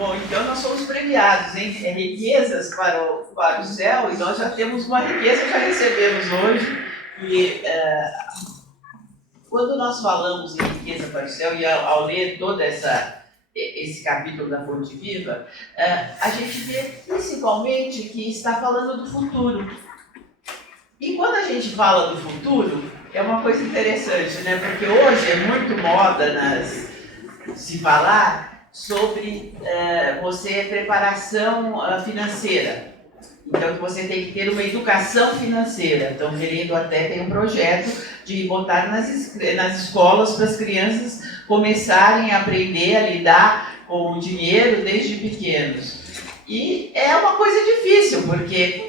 Bom, então nós somos premiados em riquezas para o céu, e nós já temos uma riqueza, já recebemos hoje. E quando nós falamos em riqueza para o céu, e ao ler todo esse capítulo da Fonte Viva, a gente vê principalmente que está falando do futuro. E quando a gente fala do futuro, é uma coisa interessante, né? Porque hoje é muito moda se falar sobre preparação financeira. Então, que você tem que ter uma educação financeira. Estão querendo até ter um projeto de botar nas escolas para as crianças começarem a aprender a lidar com o dinheiro desde pequenos. E é uma coisa difícil, porque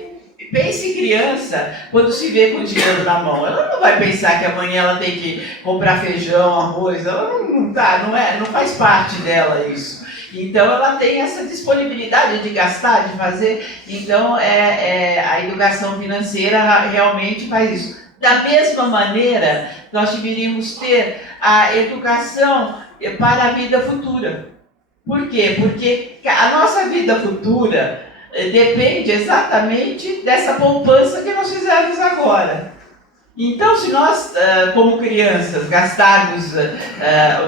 pense em criança, quando se vê com dinheiro na mão, ela não vai pensar que amanhã ela tem que comprar feijão, arroz, ela não faz parte dela isso. Então ela tem essa disponibilidade de gastar, de fazer, então a educação financeira realmente faz isso. Da mesma maneira, nós deveríamos ter a educação para a vida futura. Por quê? Porque a nossa vida futura depende exatamente dessa poupança que nós fizemos agora. Então, se nós, como crianças, gastarmos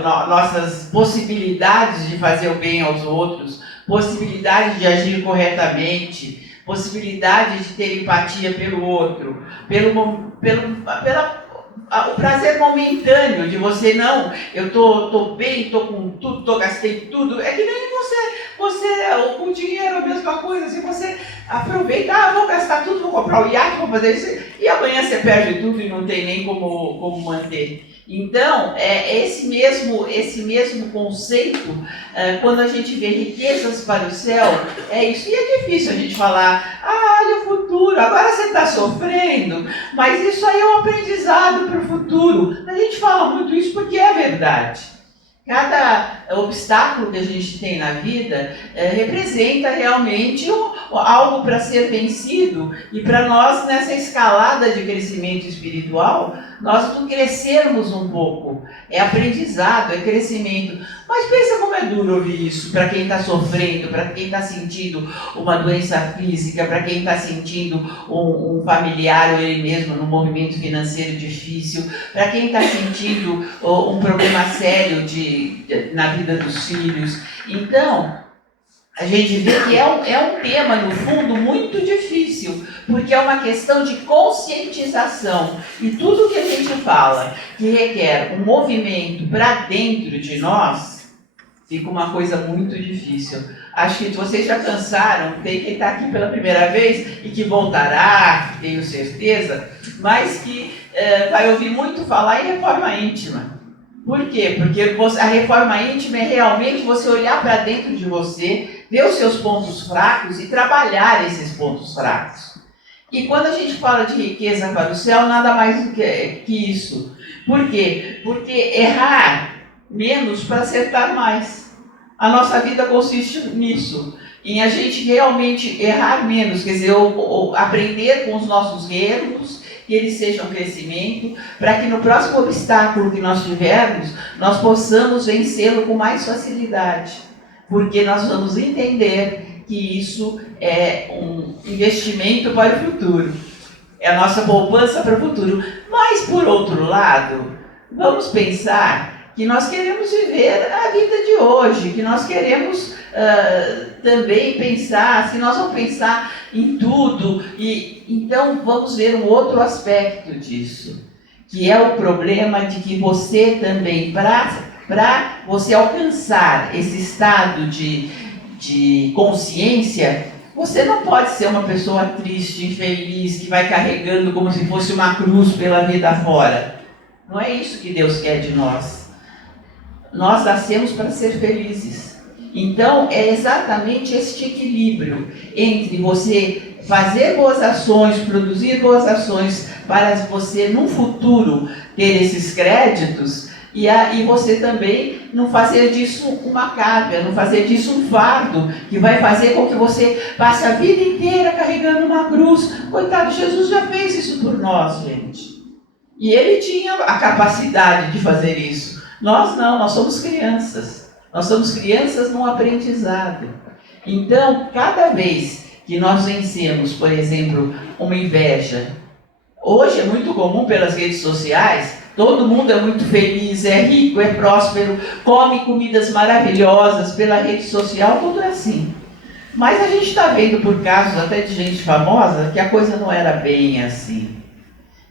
nossas possibilidades de fazer o bem aos outros, possibilidade de agir corretamente, possibilidade de ter empatia pelo outro, o prazer momentâneo de você, não, eu tô bem, tô com tudo, gastei tudo, é que nem com dinheiro é a mesma coisa, se você aproveita, vou gastar tudo, vou comprar o iate, vou fazer isso, e amanhã você perde tudo e não tem nem como manter. Então, esse mesmo conceito, quando a gente vê riquezas para o céu, é isso. E é difícil a gente falar, olha o futuro, agora você está sofrendo, mas isso aí é um aprendizado para o futuro. A gente fala muito isso porque é verdade. Cada obstáculo que a gente tem na vida representa realmente algo para ser vencido, e para nós, nessa escalada de crescimento espiritual, nós não crescermos um pouco. É aprendizado, é crescimento. Mas pensa como é duro ouvir isso para quem está sofrendo, para quem está sentindo uma doença física, para quem está sentindo um familiar ou ele mesmo num movimento financeiro difícil, para quem está sentindo um problema sério na vida dos filhos. Então, a gente vê que é um tema, no fundo, muito difícil, porque é uma questão de conscientização. E tudo que a gente fala que requer um movimento para dentro de nós, fica uma coisa muito difícil. Acho que vocês já cansaram, tem quem está aqui pela primeira vez e que voltará, tenho certeza, mas que vai ouvir muito falar em reforma íntima. Por quê? Porque a reforma íntima é realmente você olhar para dentro de você, ver os seus pontos fracos e trabalhar esses pontos fracos. E quando a gente fala de riqueza para o céu, nada mais do que isso. Por quê? Porque errar menos para acertar mais. A nossa vida consiste nisso, em a gente realmente errar menos, quer dizer, aprender com os nossos erros, que eles sejam crescimento, para que no próximo obstáculo que nós tivermos, nós possamos vencê-lo com mais facilidade, porque nós vamos entender que isso é um investimento para o futuro, é a nossa poupança para o futuro. Mas, por outro lado, vamos pensar que nós queremos viver a vida de hoje, que nós queremos também pensar, se nós vamos pensar em tudo, e então vamos ver um outro aspecto disso, que é o problema de que você também, para você alcançar esse estado de consciência, você não pode ser uma pessoa triste, infeliz, que vai carregando como se fosse uma cruz pela vida fora. Não é isso que Deus quer de nós. Nós nascemos para ser felizes. Então, é exatamente este equilíbrio entre você fazer boas ações, produzir boas ações para você, no futuro, ter esses créditos, e você também não fazer disso uma carga, não fazer disso um fardo, que vai fazer com que você passe a vida inteira carregando uma cruz. Coitado, Jesus já fez isso por nós, gente. E ele tinha a capacidade de fazer isso. Nós não, nós somos crianças. Nós somos crianças num aprendizado. Então, cada vez que nós vencemos, por exemplo, uma inveja, hoje é muito comum pelas redes sociais, todo mundo é muito feliz, é rico, é próspero, come comidas maravilhosas pela rede social, tudo é assim. Mas a gente está vendo por casos até de gente famosa que a coisa não era bem assim.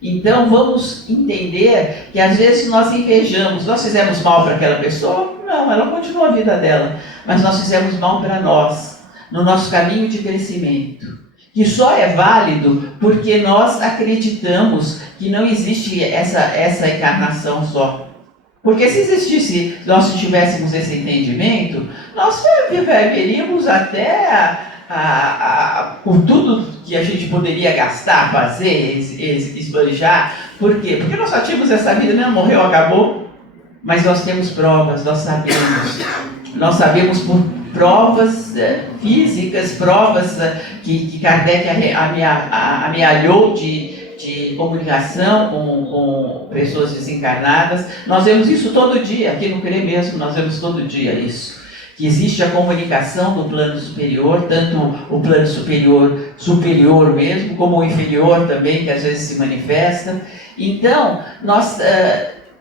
Então vamos entender que às vezes nós invejamos, nós fizemos mal para aquela pessoa? Não, ela continua a vida dela, mas nós fizemos mal para nós, no nosso caminho de crescimento, que só é válido porque nós acreditamos que não existe essa encarnação só. Porque se existisse, se nós tivéssemos esse entendimento, nós viveríamos até por tudo que a gente poderia gastar, fazer, esbanjar. Por quê? Porque nós só tínhamos essa vida, não morreu, acabou. Mas nós temos provas, nós sabemos por provas físicas, provas que Kardec amealhou de comunicação com pessoas desencarnadas. Nós vemos isso todo dia, aqui no CRE mesmo, nós vemos todo dia isso. Que existe a comunicação do plano superior, tanto o plano superior mesmo, como o inferior também, que às vezes se manifesta. Então, nós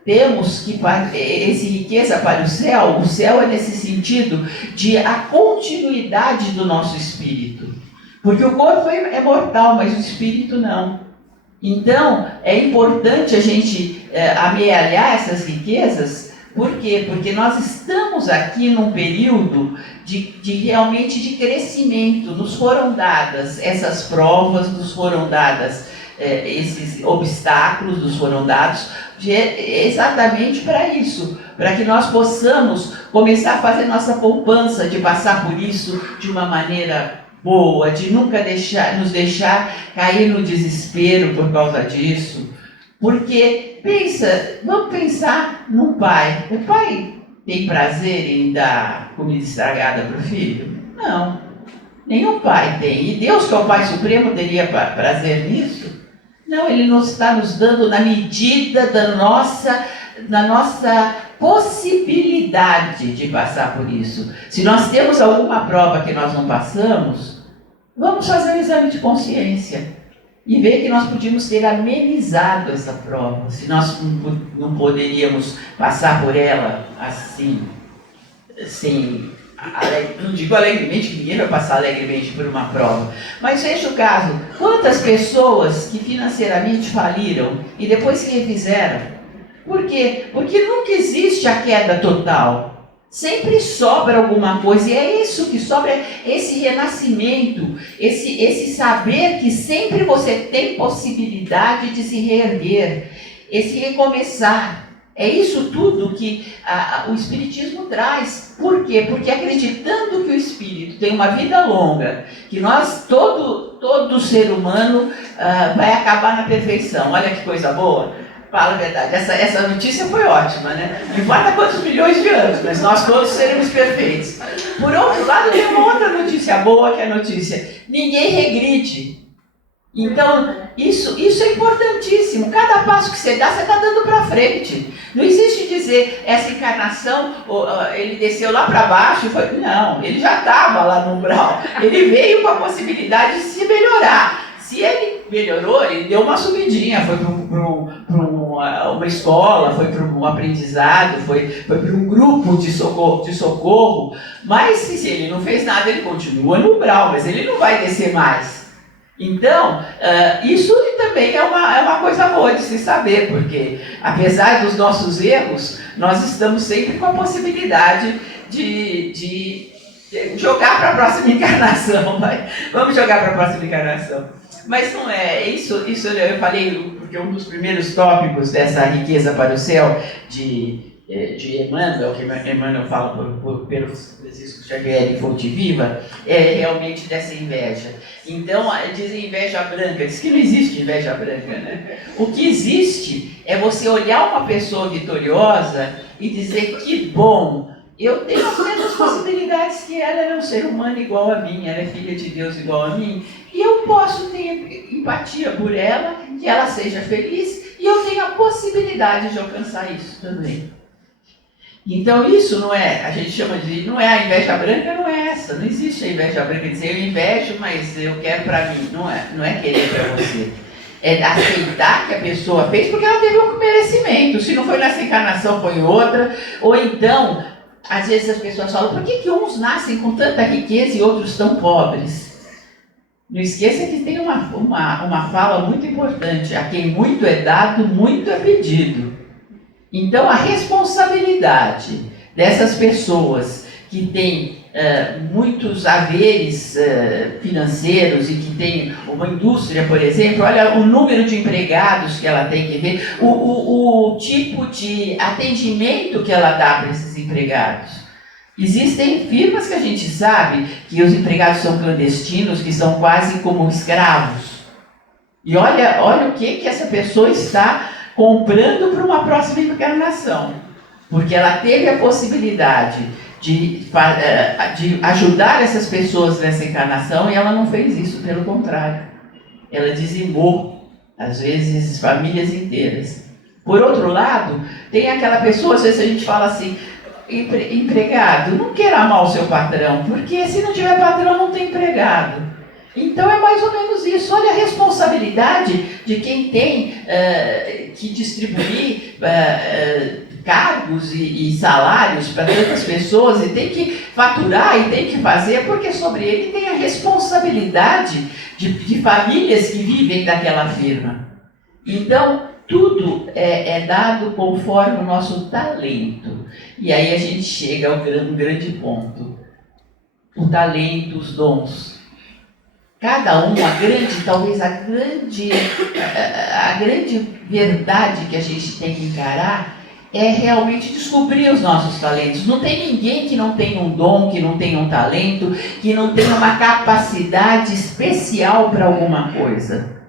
temos que, esse riqueza para o céu é nesse sentido de a continuidade do nosso espírito. Porque o corpo é mortal, mas o espírito não. Então, é importante a gente amealhar essas riquezas. Por quê? Porque nós estamos aqui num período realmente de crescimento. Nos foram dadas essas provas, nos foram dadas esses obstáculos, nos foram dados exatamente para isso, para que nós possamos começar a fazer nossa poupança, de passar por isso de uma maneira boa, de nunca nos deixar cair no desespero por causa disso. Porque, vamos pensar num pai. O pai tem prazer em dar comida estragada para o filho? Não. Nenhum pai tem. E Deus, que é o Pai Supremo, teria prazer nisso? Não, Ele está nos dando na medida da nossa possibilidade de passar por isso. Se nós temos alguma prova que nós não passamos, vamos fazer um exame de consciência. E ver que nós podíamos ter amenizado essa prova, se nós não poderíamos passar por ela assim, não digo alegremente, que ninguém vai passar alegremente por uma prova, mas veja o caso, quantas pessoas que financeiramente faliram e depois que refizeram? Por quê? Porque nunca existe a queda total. Sempre sobra alguma coisa, e é isso que sobra, esse renascimento, esse saber que sempre você tem possibilidade de se reerguer, esse recomeçar. É isso tudo que o Espiritismo traz. Por quê? Porque acreditando que o Espírito tem uma vida longa, que todo ser humano vai acabar na perfeição. Olha que coisa boa. Fala a verdade, essa notícia foi ótima, né? Não importa quantos milhões de anos, mas nós todos seremos perfeitos. Por outro lado, tem uma outra notícia boa, que é a notícia: ninguém regride. Então, isso é importantíssimo. Cada passo que você dá, você está dando para frente. Não existe dizer, essa encarnação, ele desceu lá para baixo. Não, ele já estava lá no umbral. Ele veio com a possibilidade de se melhorar. Se ele melhorou, ele deu uma subidinha, foi para uma escola, foi para um aprendizado, foi para um grupo de socorro, mas se ele não fez nada, ele continua no umbral, mas ele não vai descer mais. Então, isso também é uma coisa boa de se saber, porque apesar dos nossos erros, nós estamos sempre com a possibilidade de jogar para a próxima encarnação. Vamos jogar para a próxima encarnação. Mas não é isso eu falei, porque um dos primeiros tópicos dessa riqueza para o céu de Emmanuel, que Emmanuel fala pelo Francisco Xavier em Fonte Viva, é realmente dessa inveja. Então, dizem inveja branca, diz que não existe inveja branca, né? O que existe é você olhar uma pessoa vitoriosa e dizer, que bom, eu tenho as mesmas possibilidades que ela é um ser humano igual a mim, ela é filha de Deus igual a mim, e eu posso ter empatia por ela, que ela seja feliz, e eu tenho a possibilidade de alcançar isso também. Então isso não é, a gente chama de, não é a inveja branca, não é essa, não existe a inveja branca, dizer eu invejo, mas eu quero para mim, não é querer para você. É aceitar que a pessoa fez porque ela teve um merecimento, se não foi nessa encarnação, foi em outra, ou então, às vezes as pessoas falam, por que uns nascem com tanta riqueza e outros tão pobres? Não esqueça que tem uma fala muito importante, a quem muito é dado, muito é pedido. Então, a responsabilidade dessas pessoas que têm muitos haveres financeiros e que têm uma indústria, por exemplo, olha o número de empregados que ela tem que ver, o tipo de atendimento que ela dá para esses empregados. Existem firmas que a gente sabe que os empregados são clandestinos, que são quase como escravos. E olha o que essa pessoa está comprando para uma próxima encarnação, porque ela teve a possibilidade de ajudar essas pessoas nessa encarnação e ela não fez isso, pelo contrário, ela dizimou, às vezes, famílias inteiras. Por outro lado, tem aquela pessoa, às vezes a gente fala assim, empregado, não queira amar o seu patrão, porque se não tiver patrão não tem empregado. Então é mais ou menos isso. Olha a responsabilidade de quem tem que distribuir cargos e salários para tantas pessoas e tem que faturar e tem que fazer, porque sobre ele tem a responsabilidade de famílias que vivem daquela firma. Então, tudo é dado conforme o nosso talento. E aí a gente chega ao grande ponto. O talento, os dons. Cada um, talvez a grande verdade que a gente tem que encarar é realmente descobrir os nossos talentos. Não tem ninguém que não tenha um dom, que não tenha um talento, que não tenha uma capacidade especial para alguma coisa.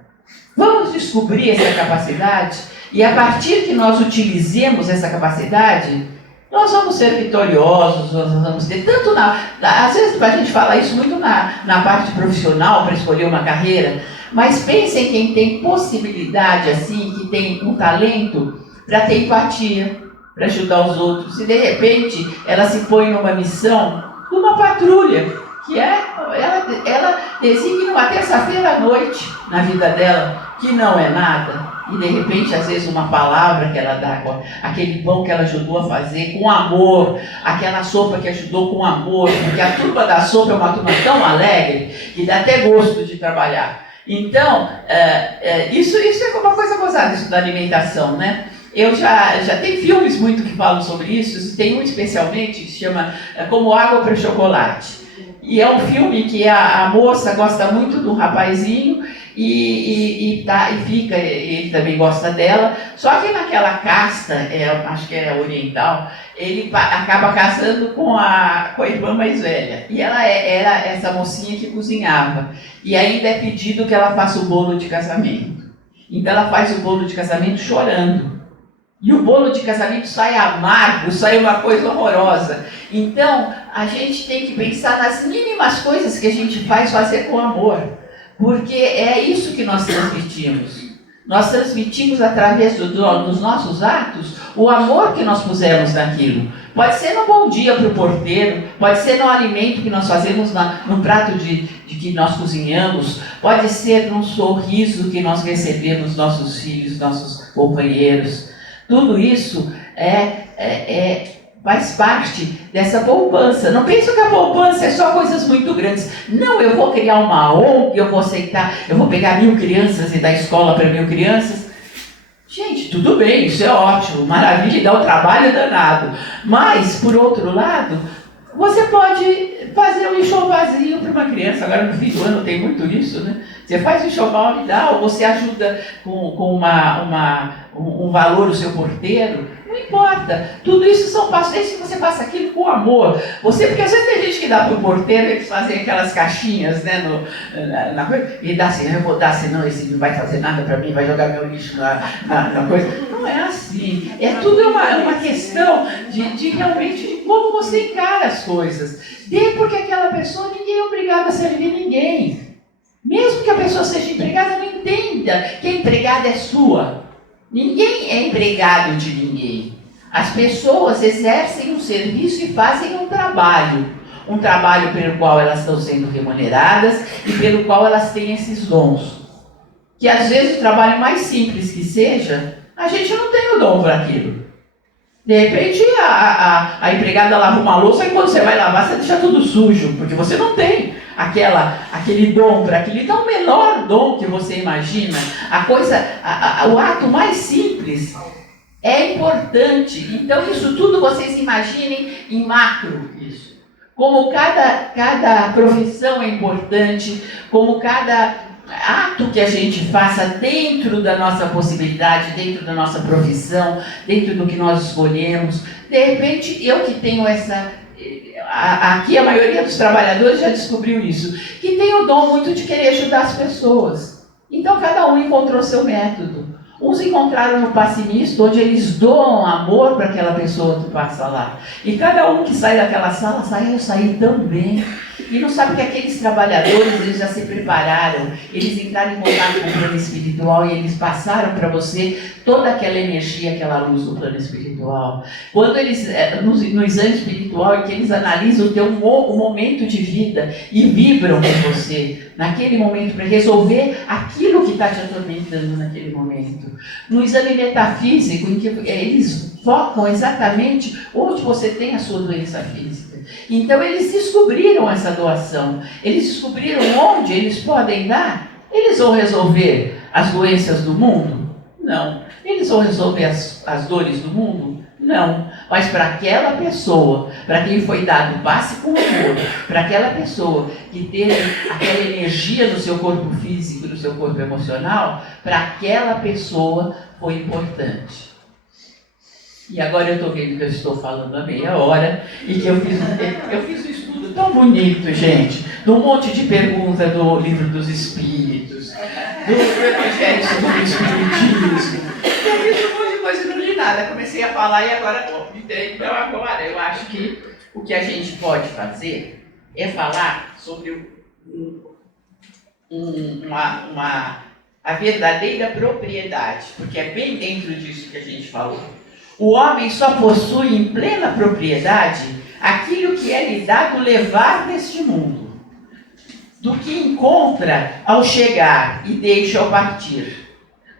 Vamos descobrir essa capacidade e a partir que nós utilizemos essa capacidade, nós vamos ser vitoriosos, nós vamos ter tanto às vezes a gente fala isso muito na parte profissional para escolher uma carreira, mas pensem em quem tem possibilidade assim, que tem um talento para ter empatia, para ajudar os outros. Se de repente ela se põe numa missão, numa patrulha, que ela designa uma terça-feira à noite na vida dela, que não é nada. E de repente, às vezes, uma palavra que ela dá, aquele pão que ela ajudou a fazer com amor, aquela sopa que ajudou com amor, porque a turma da sopa é uma turma tão alegre que dá até gosto de trabalhar. Então, isso é uma coisa gozada, isso da alimentação, né? Eu já tem filmes muito que falam sobre isso, tem um especialmente que se chama Como Água para o Chocolate. E é um filme que a moça gosta muito do rapazinho e ele também gosta dela, só que naquela casta, acho que é oriental, ele acaba casando com a irmã mais velha. E ela era essa mocinha que cozinhava. E ainda é pedido que ela faça o bolo de casamento. Então ela faz o bolo de casamento chorando. E o bolo de casamento sai amargo, sai uma coisa horrorosa. Então, a gente tem que pensar nas mínimas coisas que a gente fazer com amor. Porque é isso que nós transmitimos. Nós transmitimos através dos nossos atos o amor que nós pusemos naquilo. Pode ser no bom dia para o porteiro, pode ser no alimento que nós fazemos no prato de que nós cozinhamos, pode ser num sorriso que nós recebemos nossos filhos, nossos companheiros. Tudo isso faz parte dessa poupança. Não penso que a poupança é só coisas muito grandes. Não, eu vou criar uma ONG, eu vou aceitar, eu vou pegar 1000 crianças e dar escola para 1000 crianças. Gente, tudo bem, isso é ótimo, maravilha, e dá um trabalho danado. Mas, por outro lado, você pode fazer um enxovalzinho para uma criança. Agora no fim do ano tem muito isso, né? Você faz um enxoval e dá, ou você ajuda com um valor o seu porteiro. Não importa. Tudo isso são passos. Desde que você faça aquilo com amor. Porque às vezes tem gente que dá para o porteiro, eles fazem aquelas caixinhas, né, na coisa, e dá assim, eu vou dar, senão esse não vai fazer nada para mim, vai jogar meu lixo na coisa. Não é assim. Tudo uma questão de realmente de como você encara as coisas. Porque aquela pessoa, ninguém é obrigado a servir ninguém. Mesmo que a pessoa seja empregada, não entenda que a empregada é sua. Ninguém é empregado de ninguém. As pessoas exercem um serviço e fazem um trabalho pelo qual elas estão sendo remuneradas e pelo qual elas têm esses dons. Que às vezes o trabalho mais simples que seja, a gente não tem o dom para aquilo. De repente a empregada lava uma louça e quando você vai lavar você deixa tudo sujo, porque você não tem aquele dom para aquilo. Então o menor dom que você imagina, o ato mais simples é importante. Então isso tudo vocês imaginem em macro isso. Como cada profissão é importante, como cada ato que a gente faça dentro da nossa possibilidade, dentro da nossa profissão, dentro do que nós escolhemos. De repente, eu que tenho aqui a maioria dos trabalhadores já descobriu isso, que tem o dom muito de querer ajudar as pessoas. Então, cada um encontrou seu método. Uns encontraram no passe misto, onde eles doam amor para aquela pessoa que passa lá. E cada um que sai daquela sala, eu saí tão bem. E não sabe que aqueles trabalhadores, eles já se prepararam, eles entraram em contato com o plano espiritual e eles passaram para você toda aquela energia, aquela luz do plano espiritual. Quando eles, no exame espiritual, em que eles analisam o teu momento de vida e vibram com você, naquele momento, para resolver aquilo que está te atormentando naquele momento. No exame metafísico, em que eles focam exatamente onde você tem a sua doença física. Então eles descobriram essa doação, eles descobriram onde eles podem dar. Eles vão resolver as doenças do mundo? Não. Eles vão resolver as dores do mundo? Não. Mas para aquela pessoa, para quem foi dado passe com amor, para aquela pessoa que teve aquela energia no seu corpo físico, no seu corpo emocional, para aquela pessoa foi importante. E agora eu estou vendo que eu estou falando a meia hora e que eu fiz um estudo tão bonito, gente, de um monte de perguntas do Livro dos Espíritos, do Evangelho sobre o Espiritismo. Eu fiz um monte de coisa e não li nada. Comecei a falar e agora estou. Então agora eu acho que o que a gente pode fazer é falar sobre a verdadeira propriedade, porque é bem dentro disso que a gente falou. O homem só possui em plena propriedade aquilo que é lhe dado levar neste mundo, do que encontra ao chegar e deixa ao partir.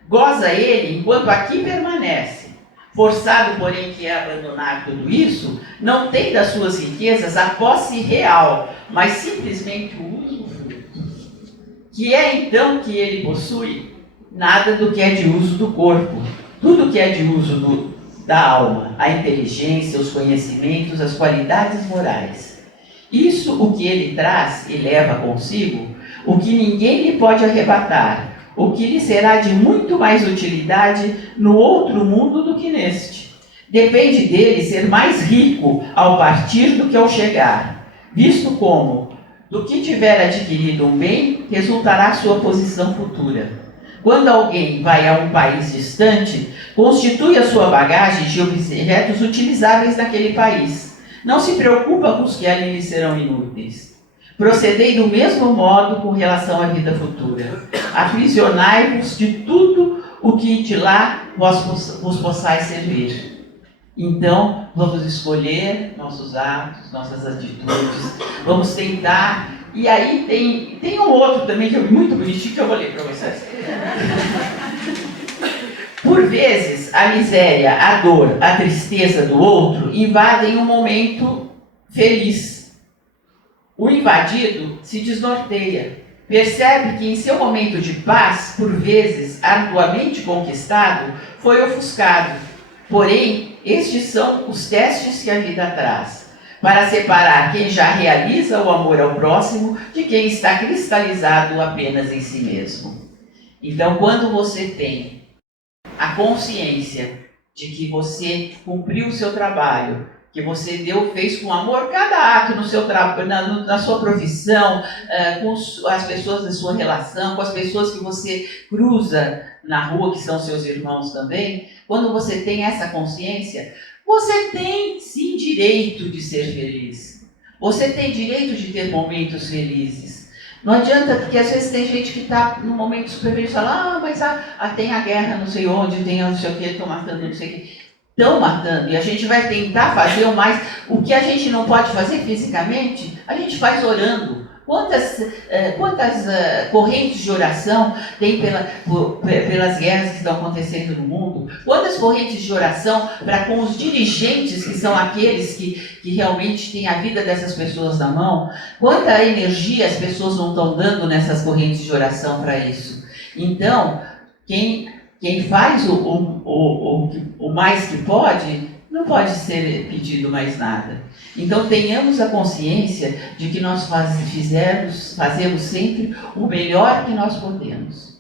Goza ele enquanto aqui permanece. Forçado, porém, que é abandonar tudo isso, não tem das suas riquezas a posse real, mas simplesmente o usufruto. Que é então que ele possui nada do que é de uso do corpo, tudo que é de uso da alma, a inteligência, os conhecimentos, as qualidades morais. Isso o que ele traz e leva consigo, o que ninguém lhe pode arrebatar, o que lhe será de muito mais utilidade no outro mundo do que neste. Depende dele ser mais rico ao partir do que ao chegar, visto como, do que tiver adquirido um bem, resultará sua posição futura. Quando alguém vai a um país distante, constitui a sua bagagem de objetos utilizáveis naquele país. Não se preocupa com os que ali lhe serão inúteis. Procedei do mesmo modo com relação à vida futura. Aprisionai-vos de tudo o que de lá vos possais servir. Então, vamos escolher nossos atos, nossas atitudes, vamos tentar. E aí tem um outro também que é muito bonitinho que eu vou ler para vocês. Por vezes, a miséria, a dor, a tristeza do outro invadem um momento feliz. O invadido se desnorteia. Percebe que em seu momento de paz, por vezes arduamente conquistado, foi ofuscado. Porém, estes são os testes que a vida traz, para separar quem já realiza o amor ao próximo de quem está cristalizado apenas em si mesmo. Então, quando você tem a consciência de que você cumpriu o seu trabalho, que você fez com amor cada ato no seu na sua profissão, com as pessoas da sua relação, com as pessoas que você cruza na rua, que são seus irmãos também, quando você tem essa consciência, você tem sim direito de ser feliz. Você tem direito de ter momentos felizes. Não adianta, porque às vezes tem gente que está num momento super feliz e fala, mas tem a guerra não sei onde, tem não sei o que, estão matando não sei o que. estão matando, e a gente vai tentar fazer o mais. O que a gente não pode fazer fisicamente, a gente faz orando. Quantas correntes de oração tem pelas guerras que estão acontecendo no mundo? Quantas correntes de oração para com os dirigentes, que são aqueles que realmente têm a vida dessas pessoas na mão? Quanta energia as pessoas não estão dando nessas correntes de oração para isso? Então, quem faz o mais que pode, não pode ser pedido mais nada. Então tenhamos a consciência de que nós fazemos sempre o melhor que nós podemos.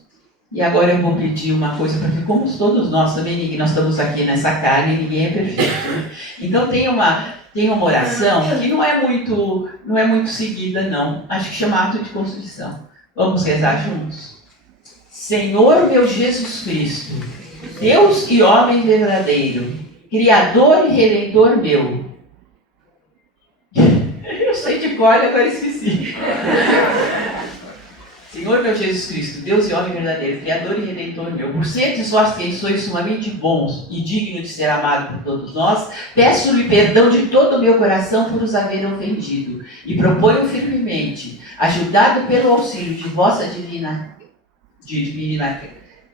E agora eu vou pedir uma coisa, porque como todos nós também, nós estamos aqui nessa carne, ninguém é perfeito. Né? Então tem uma oração que não é muito seguida, não. Acho que chama ato de contrição. Vamos rezar juntos? Senhor meu Jesus Cristo, Deus e homem verdadeiro, Criador e Redentor meu. Eu sei de cor, agora esqueci. Senhor meu Jesus Cristo, Deus e homem verdadeiro, Criador e Redentor meu, por seres vós quem sois sumamente bons e digno de ser amado por todos nós, peço-lhe perdão de todo o meu coração por os haver ofendido, e proponho firmemente, ajudado pelo auxílio de vossa divina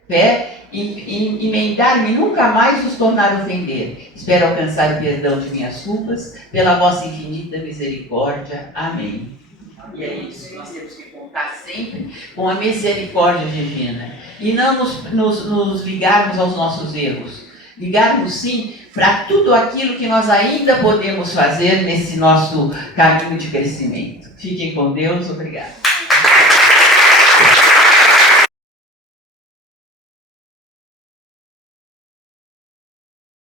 fé, emendar-me nunca mais os tornar a ofender. Espero alcançar o perdão de minhas culpas, pela vossa infinita misericórdia. Amém. E é isso, nós temos que contar sempre com a misericórdia divina. E não nos ligarmos aos nossos erros. Ligarmos sim para tudo aquilo que nós ainda podemos fazer nesse nosso caminho de crescimento. Fiquem com Deus, obrigado.